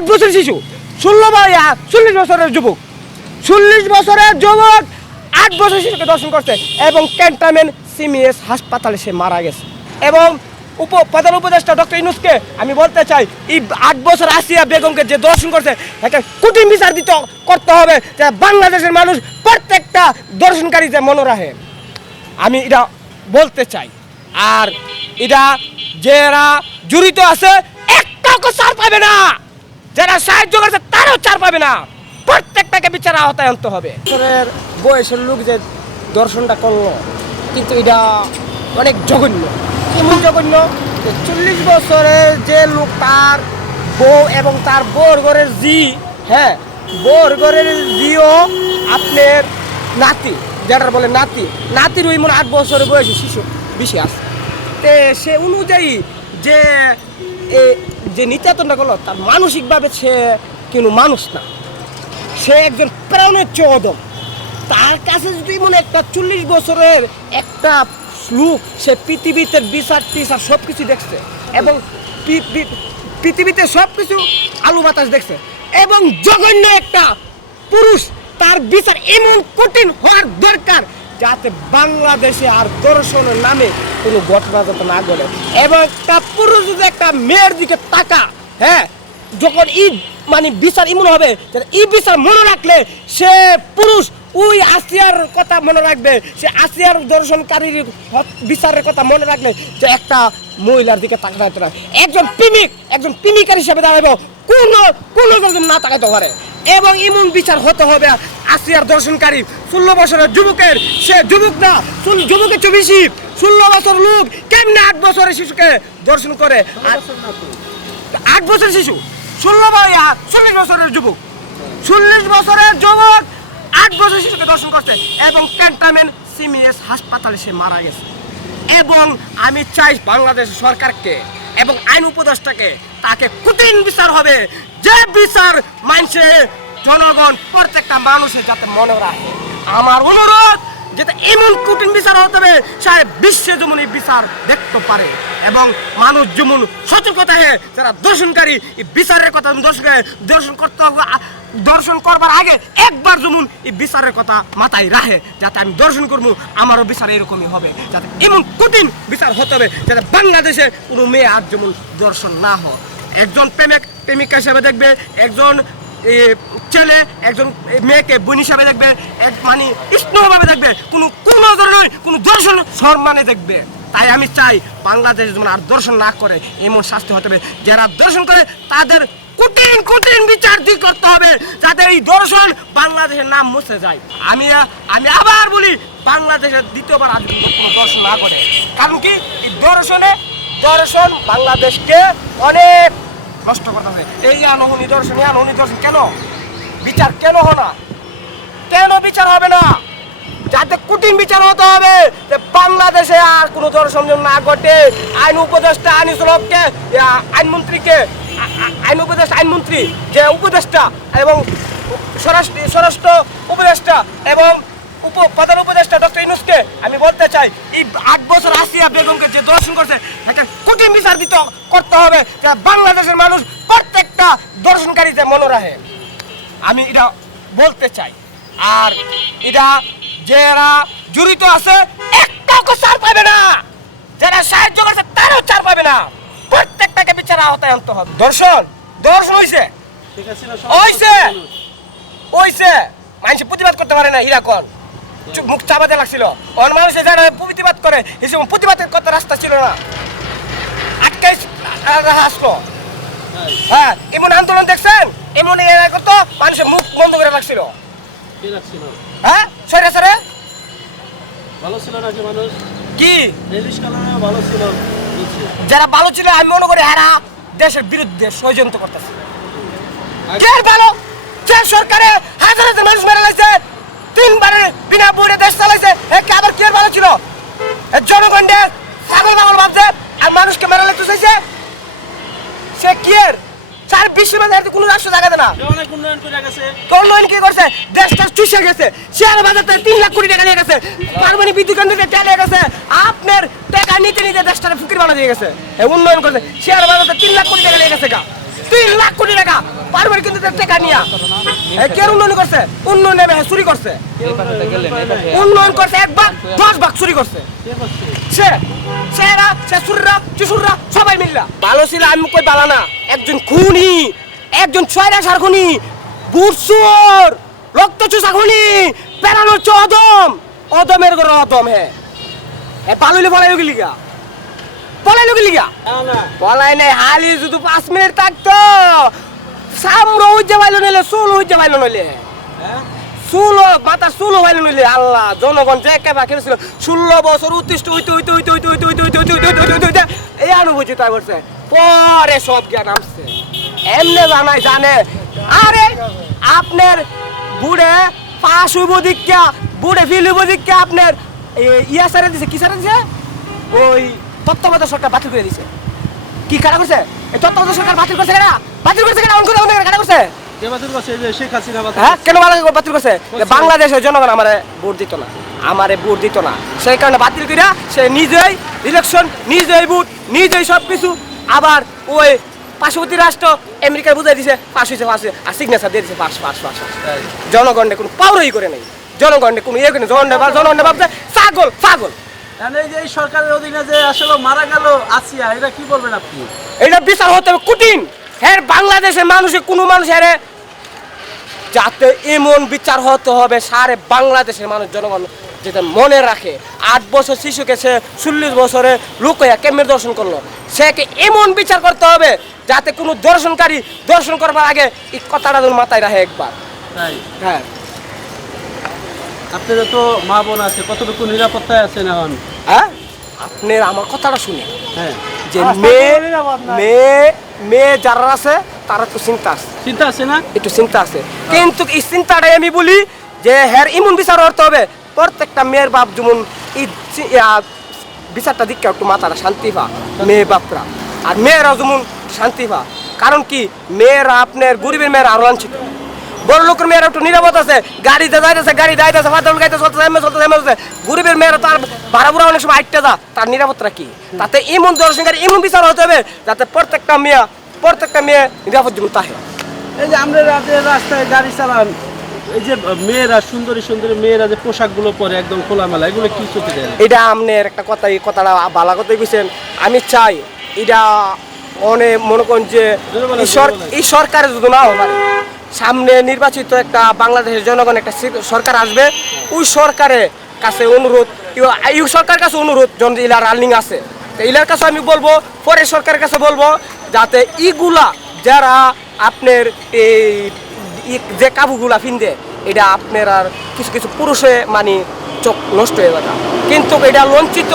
আট বছর শিশু, ষোলো বা চল্লিশ বছরের যুবক। চল্লিশ বছরের যুবক আট বছর শিশুকে দর্শন করছে এবং ক্যান্টামেন্ট সিমিএস হাসপাতালে সে মারা গেছে। এবং উপ, প্রধান উপদেষ্টা ডক্টর ইনুসকে আমি বলতে চাই, এই আট বছর আসিয়া বেগমকে যে দর্শন করছে একটা কঠিন বিচার দিতে করতে হবে, যে বাংলাদেশের মানুষ প্রত্যেকটা দর্শনকারী যে মনে রাখে। আমি এটা বলতে চাই, আর এটা যারা জড়িত আছে, একটাও ছাড় পাবে না। যারা সাহায্য করছে, তারাও ছাড় পাবে না। প্রত্যেকটাকে বিচার আওতায় আনতে হবে। বয়সের লোক যে দর্শনটা করল, কিন্তু এটা অনেক জঘন্য। কেমন জঘন্য? চল্লিশ বছরের যে লোক তার বউ এবং তার বউর ঘরের জি হ্যাঁ বউর ঘরের জিও আপনার নাতি যেটা বলে নাতি। নাতির ওই মনে আট বছরের বয়সী শিশু, বেশি আছে। তে সে অনুযায়ী যে যে নির্যাতনটা করল, তার মানসিকভাবে সে কিন্তু মানুষ না। সে একজন প্রাণের চদম তার কাছে যদি মনে একটা চল্লিশ বছরের একটা লোক সে পৃথিবীতে বিচার টিচার সব কিছু দেখছে এবং পৃথিবীতে সব কিছু আলু বাতাস দেখছে এবং জঘন্য একটা পুরুষ তার বিচার এমন কঠিন হওয়ার দরকার যাতে বাংলাদেশে আর দর্শনের নামে কোনো ঘটনা যাতে না ঘটে। এবং একটা পুরুষ যদি একটা মেয়ের দিকে তাকা হ্যাঁ যখন ই মানে বিচার এমন হবে ই বিচার মনে রাখলে সে পুরুষ ওই আসিয়ার কথা মনে রাখবে, সে আসিয়ার দর্শনকারীর বিচারের কথা মনে রাখলে যে একটা মহিলার দিকে তাকাতে না একজন প্রেমিক, একজন প্রেমিকার হিসাবে দাঁড়াবো কোনো কোনো যদি না তাকাতে পারে এবং এমন বিচার হতে হবে আসিয়ার দর্শনকারী। ষোলো বছরের যুবকের সে যুবক না যুবকের চব্বিশই ষোলো বছর লোক কেমনে আট বছরের শিশুকে দর্শন করে? আট বছর শিশু ষোলো চল্লিশ বছরের যুবক। চল্লিশ বছরের যুবক আট বছর শিশুকে দর্শন করছে এবং ক্যান্টামেন্ট সিমিএস হাসপাতালে সে মারা গেছে। এবং আমি চাই বাংলাদেশ সরকারকে এবং আইন উপদেষ্টাকে তাকে কঠিন বিচার হবে। যে বিচার মানছে জনগণ, প্রত্যেকটা মানুষের যাতে মনে রাখে। আমার অনুরোধ, যাতে এমন কঠিন বিচার হতে হবে, সাহেব বিশ্বে যেমন এই বিচার দেখতে পারে এবং মানুষ যেমন সতর্কতা হে যারা দর্শনকারী, এই বিচারের কথা দর্শন দর্শন করতে দর্শন করবার আগে একবার যেমন এই বিচারের কথা মাথায় রাখে। যাতে আমি দর্শন করব, আমারও বিচার এরকমই হবে। যাতে এমন কঠিন বিচার হতে হবে, যাতে বাংলাদেশে কোনো মেয়ে আর যেমন দর্শন না হয়। একজন প্রেমিক, প্রেমিকা হিসাবে দেখবে, একজন ছেলে, একজন মেয়েকে বোন হিসাবে দেখবে, এক মানে স্নেহভাবে দেখবে, কোনো কোনো ধরনের কোনো দর্শন সম্মানে দেখবে। তাই আমি চাই বাংলাদেশ যেমন আর দর্শন না করে, এমন শাস্তি হতে হবে। যারা দর্শন করে, তাদের কঠিন কঠিন বিচার দি করতে হবে, যাতে এই দর্শন বাংলাদেশের নাম মুছে যায়। আমি আমি আবার বলি, বাংলাদেশের দ্বিতীয়বার যেন কোনো দর্শন না করে। কারণ কি? এই দর্শনে, দর্শন বাংলাদেশকে অনেক নষ্ট করতেছে। এই আনো নিদর্শন এই আনো নিদর্শন কেন? বিচার কেন হয় না? কেন বিচার হবে না? যাতে কঠিন বিচার হতে হবে যে বাংলাদেশে আর কোনো দর্শন না ঘটে। আইন উপদেষ্টা আইনসলভকে আইনমন্ত্রীকে, আ- আ- আইন উপদেষ্টা, আইনমন্ত্রী যে উপদেষ্টা এবং স্বরাষ্ট্র স্বরাষ্ট্র উপদেষ্টা এবং উপ প্রধান উপদেষ্টা ডক্টর ইনুসকে আমি বলতে চাই এই আট বছর আসিয়া বেগমকে যে দর্শন করছে একটা কঠিন বিচার দিতে করতে হবে যে বাংলাদেশের মানুষ প্রত্যেকটা দর্শনকারীতে মনে রাখে। আমি এটা বলতে চাই। আর এটা যারা জড়িত আছে একটাও ছাড় পাবে না। যারা সাহায্য করছে তারাও ছাড় পাবে না। প্রত্যেকটাকে বিচার আওতায় আনতে হবে। দর্শন দর্শন হইছে। হইছে। হইছে। মানুষ প্রতিবাদ করতে পারে না হিরাকন মুখ চাপাতে লাগছিল। অন্য মানুষে যারা প্রতিবাদ করে হিসেবে প্রতিবাদের কত রাস্তা ছিল না। আটকে আসলো। হ্যাঁ এমন আন্দোলন দেখছেন? এমন এরা করতো মানুষের মুখ বন্ধ করে রাখছিল হ্যাঁ সরে সরে। ভালো ছিল নাকি মানুষ? কি? ভালো ছিল। যারা ভালো ছিল আমি মনে করি এরা দেশের বিরুদ্ধে ষড়যন্ত্র করতেছে। কে ভালো? যে সরকারে হাজার হাজার মানুষ মেরে লাইছে? তিনবারে বিনা বইরে দেশ চালাইছে এ কে আবার কে ভালো ছিল? এ জনগণের ছাগল পাগল ভাবছে আর মানুষকে মেরে লাইতে চাইছে। সে কি এর? সার বিশ্বের মাঝে কোনো রাষ্ট্র দেয় না। উন্নয়ন কি করছে? দেশটা চুষে গেছে। শেয়ার বাজার থেকে তিন লাখ কোটি টাকা নিয়ে গেছে। পারমাণবিক বিদ্যুৎ কেন্দ্র চালিয়ে গেছে। আপনার টাকা নিতে নিতে দেশটাকে ফুকির বানা দিয়ে গেছে। উন্নয়ন করছে। শেয়ার বাজার থেকে তিন লাখ কোটি টাকা নিয়ে গেছে গা। তিন লাখ কোটি টাকা লিগা এ কে উন্নয়ন করছে? উন্নয়ন চুরি করছে। উন্নয়ন করছে একবার, দশ ভাগ চুরি করছে। সে, সেরা, সে সুররা চুসুররা সবাই মিললা। ভালো ছিল, আমি কই বালা না। একজন খুনি, একজন ছয়রা সার খুনি রক্ত চুষা খুনি পেরানো চদম অদমের করে অদম হে। এ পালুলি পলাই গেলি গা। পলাই গেলি গা না না পলাই নাই হালি শুধু পাঁচ মিনিট থাকতো সামরো হইতে পাইলো নইলে চুল হইতে পাইলো নইলে হ্যাঁ চুল মাথার চুল হইল নইলে আল্লাহ জনগণ যে একে বাকি ছিল ষোলো বছর উত্তিষ্ট হইতে হইতে হইতে হইতে হইতে হইতে হইতে হইতে হইতে হইতে হইতে এই অনুভূতি তাই করছে পরে সব জ্ঞান আসছে এমনে জানাই জানে আরে আপনার বুড়ে পাশ হইব দিকা বুড়ে ফিল হইব দিকা আপনার ইয়া সারে দিছে কি সারে দিছে ওই তত্ত্বাবধায়ক সরকার বাতিল করে দিছে। কি কারা করছে? এই তত্ত্বাবধায়ক সরকার বাতিল করছে কেনা বাতিল করছে কেনা? অঙ্ক অনেক কারা করছে? হ্যাঁ কেন বাতিল বাতিল করছে? বাংলাদেশের জনগণ আমারে ভোট দিত না। আমারে ভোট দিত না। সেই কারণে বাতিল করিয়া সে নিজেই ইলেকশন নিজেই ভোট নিজেই সব কিছু আবার ওই পার্শ্ববর্তী রাষ্ট্র আমেরিকার বুঝাই দিছে পাশ হয়েছে পাশ হয়েছে, আর সিগনেচার দিয়ে দিছে পাশ পাশ পাশ। জনগণে কোনো পাওয়ারই করে নাই। জনগণে কোনো ইয়ে করে। জনগণে ভাব- জনগণে ভাবছে পাগল পাগল এই যে এই সরকারের অধীনে যে আসলে মারা গেল আসিয়া এটা কি বলবেন আপনি? এটা বিচার হতে হবে কঠিন হ্যাঁ বাংলাদেশের কোনো মানুষ হ্যাঁ যাতে এমন বিচার হতে হবে সারে বাংলাদেশের মানুষ জনগণ যেটা মনে রাখে। আট বছর শিশুকে সে চল্লিশ বছরে লুকাইয়া কেমনে দর্শন করল? সেকে এমন বিচার করতে হবে যাতে কোনো দর্শনকারী দর্শন করবার আগে এই কথাটা মাথায় রাখে একবার। হ্যাঁ। আপনাদের তো মা বোন আছে কতটুকু নিরাপত্তায় আছেন এখন? হ্যাঁ? আপনার আমার কথাটা শুনে হ্যাঁ। যে মেয়ে মেয়ে মেয়ে যারা আছে তারা তো চিন্তা আছে। চিন্তা আছে না? একটু চিন্তা আছে। কিন্তু এই চিন্তাটাই আমি বলি যে হ্যার ইমন বিচার করতে হবে। প্রত্যেকটা মেয়ের বাপ যেমন এই বিচারটা দিকে একটু মাথাটা শান্তি পা মেয়ে বাপরা। আর মেয়েরা যেমন শান্তি পা কারণ কি মেয়েরা আপনার গরিবের মেয়েরা আরও লাঞ্ছিত। বড় লোকের মেয়েরা একটু নিরাপদ আছে। গাড়িতে যাইতেছে গাড়ি যাইতেছে ফাতল গাইতে চলতেছে এমএ চলতেছে এমএ চলতেছে। গরিবের মেয়েরা তার ভাড়া বুড়া অনেক সময় আটটা যা তার নিরাপত্তা কি? তাতে এমন দর্শনকারী এমন বিচার হতে হবে যাতে প্রত্যেকটা মেয়ে প্রত্যেকটা মেয়ে নিরাপদ জীবন তাহে। এই যে আমরা রাতে রাস্তায় গাড়ি চালান এই যে মেয়েরা সুন্দরী সুন্দরী মেয়েরা যে পোশাকগুলো পরে একদম খোলামেলা এগুলো কি চোখে দেয় এটা আপনার একটা কথা এই কথাটা বালা কথাই কইছেন। আমি চাই এটা অনেক মনে করেন যে বলেন, এই সর- জোরে বলেন। এই সরকারে যদি না পারে সামনে নির্বাচিত একটা বাংলাদেশের জনগণ, একটা সরকার আসবে, ওই সরকারের কাছে অনুরোধ ইউ- সরকার কাছে অনুরোধ জন ইলার রানিং আছে। তো ইলার কাছে আমি বলব, পরে সরকারের কাছে বলব, যাতে ইগুলা যারা আপনার এই যে কাবুগুলা ফিনদে, এটা আপনার আর কিছু কিছু পুরুষে মানে চোখ নষ্ট হয়ে যাবে। কিন্তু এটা লঞ্চিত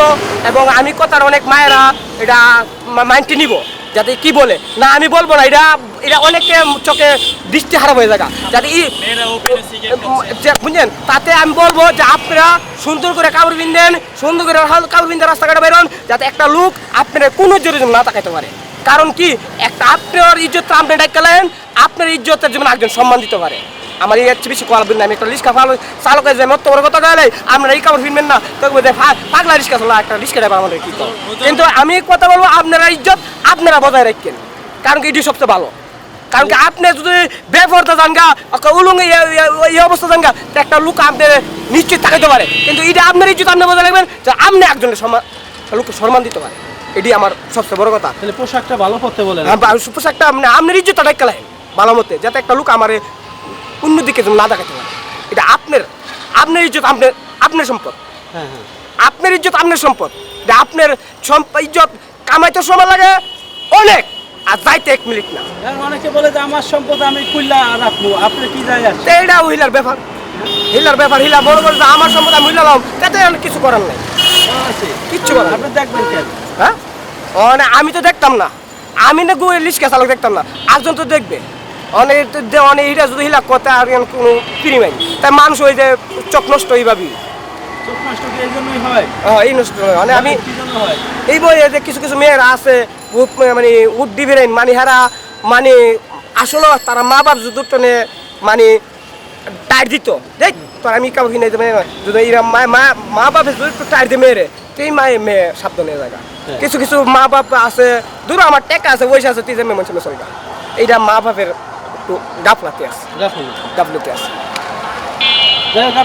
এবং আমি কথার অনেক মায়েরা এটা মাইন্ডে নিব। যাতে কি বলে? না আমি বলব না এটা এটা অনেকে চোখে দৃষ্টি খারাপ হয়ে থাকা যাতে বুঝলেন? তাতে আমি বলব যে আপনারা সুন্দর করে কাপড় বিনদেন সুন্দর করে কাপড় বিনতে রাস্তাঘাটে বেরোন যাতে একটা লোক আপনার কোনো জোরে না তাকাইতে পারে। কারণ কি? একটা আপনার ইজ্জত আপনি ডাকালেন আপনার ইজ্জতের জন্য একজন সম্মান দিতে পারে। আমার এই হচ্ছে বেশি কলা বিন আমি একটা রিক্সা ভালো চালকের যে মত বড় কথা গেলে আপনারা এই কাপড় কিনবেন না। তো বলবে, "পা- পাগলা রিক্সা চলা একটা রিক্সা ড্রাইভার আমাদের কি কিন্তু আমি কথা বলব আপনারা ইজ্জত আপনারা বজায় রাখেন। কারণ কি এটি সবচেয়ে ভালো। কারণ কি আপনি যদি বেফরতে জানগা উলুঙ্গ এই অবস্থা জানগা তো একটা লোক আপনার নিশ্চিত থাকতে পারে। কিন্তু এটা আপনার ইজ্জত আপনি বজায় রাখবেন যে আপনি একজনের সম্মান লোককে সম্মান দিতে পারে। এটি আমার সবচেয়ে বড় কথা। তাহলে পোশাকটা ভালো পড়তে বলেন। হ্যাঁ, পোশাকটা আপনি আপনার ইজ্জতটা ডাক্কালেন ভালো মতে যাতে একটা লোক আমার অন্যদিকে যেন না দেখাতে পারে। এটা আপনার আপনার ইজ্জত আপনার আপনার সম্পদ। হ্যাঁ হ্যাঁ। আপনার ইজ্জত আপনার সম্পদ। এটা আপনার ইজ্জত কামাইতে সময় লাগে অনেক আর যাইতে এক মিনিট না। অনেকে বলে যে আমার সম্পদ আমি খুললা রাখব? আপনি কি যায় আসছে তো এটা হিলার ব্যাপার। হিলার ব্যাপার হিলা বড় বড় যে আমার সম্পদ আমি হিলালাম তাতে আর কিছু করার নাই। কিচ্ছু করার। আপনি দেখবেন কেন? হ্যাঁ? মানে আমি তো দেখতাম না। আমি না গুয়ে লিস্ট চালক দেখতাম না। একজন তো দেখবে। অনেক অনেক হিরা যদি হিলা কথা আর কোনো ফিরি নাই তাই মানুষ ওই যে চোখ নষ্ট এইভাবেই এই হয়? এই নষ্ট হয়। মানে আমি এই বই যে কিছু কিছু মেয়েরা আছে মানে উঠ দিবেন মানে হারা মানে আসলে তারা মা বাপ যদি টনে মানে টাইট দিত। দেখ তোর আমি কাউ কিনে দেবে যদি এরা মা মা- বাপে যদি একটু টাইট দিয়ে মেয়েরে তুই মায়ে মেয়ে সাবধানে জায়গা। হ্যাঁ। কিছু কিছু মা বাপ আছে দূর আমার টেকা আছে পয়সা আছে তুই যে মেয়ে মনে চলগা এইটা মা বাপের একটু গাফলাতে আছে গাফল গাফলতে আছে